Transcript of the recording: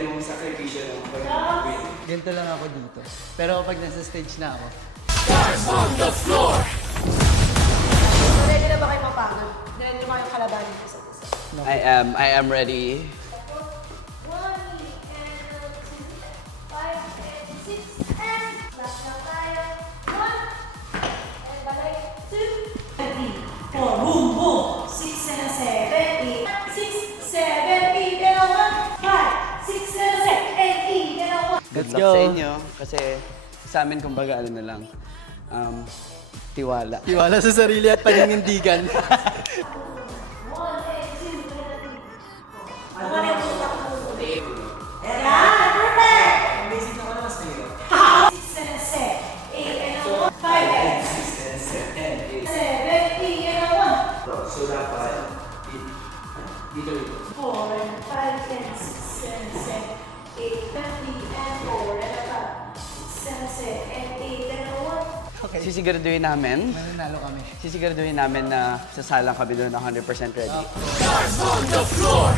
Yung sakripisyo ng pag-win. Ganito lang ako dito. Pero pag nasa stage na ako, So, ready na ba kayo mapagod? Ready na ba kayong kalabanin ko sa isa? I am ready. 1, and 2, 5, and 6, and last na tayo. 1, and balik, 2, 3, 4, boom, boom. 6 and 7, 8, 6, 7, 8, and 1, 5, 6, and 7, and 8, and 1. Good Let's luck go. sa inyo. Kasi sa amin, kumbaga, ano na lang, tiwala. tiwala sa sarili at paninindigan. 1, and 2, and 3, 4. Ano na yung tulak mo? Ayan, perfect! Basic na mas tayo. 6 and 7, 8 and 1, 5 and 6, 7, 8 and 1. So, dapat, dito. 4 and 5 and 6 and 7, 8 and 3 and 4 and 5, 6 and 7 and 8 and 1. Okay. Sisiguraduhin namin. Mananalo kami. Sisiguraduhin namin na sasalang kami doon na 100% ready. Stars on the floor.